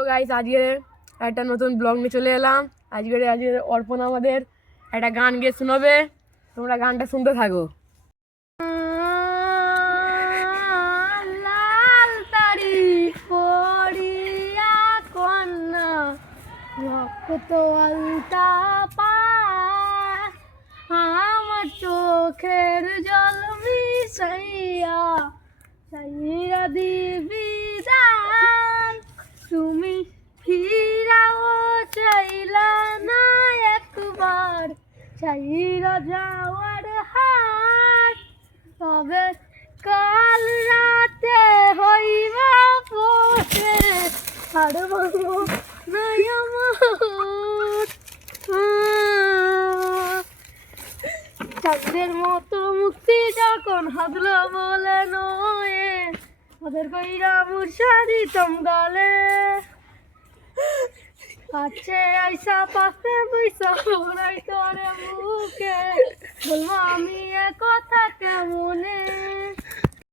তো গাইস আজকে একটা নতুন ব্লগ নিয়ে চলে এলাম। আজকে অর্পণ আমাদের একটা গান গিয়ে শোনাবে, তোমরা গানটা শুনতে থাকো। লাল তারি পড়িয়া কন্যা রক্ত আলতা পা আমার চোখের জল মিশাইয়া চাইয়া দিবি দান, তুমি ফিরাও চাইলা না একবার, চাইরা যাওয়ার হাট তবে কাল রাতে হইবা পথে হারব নাই আমার। চাঁদের মতো মুক্তি যখন হাতলো বলে নয়ে ওদের কইরা মুর্শা দিতম গালে, কাছে আইসা পাশে বইসা ওরাই করে মুখে বলবো আমি এ কথা কেমনে।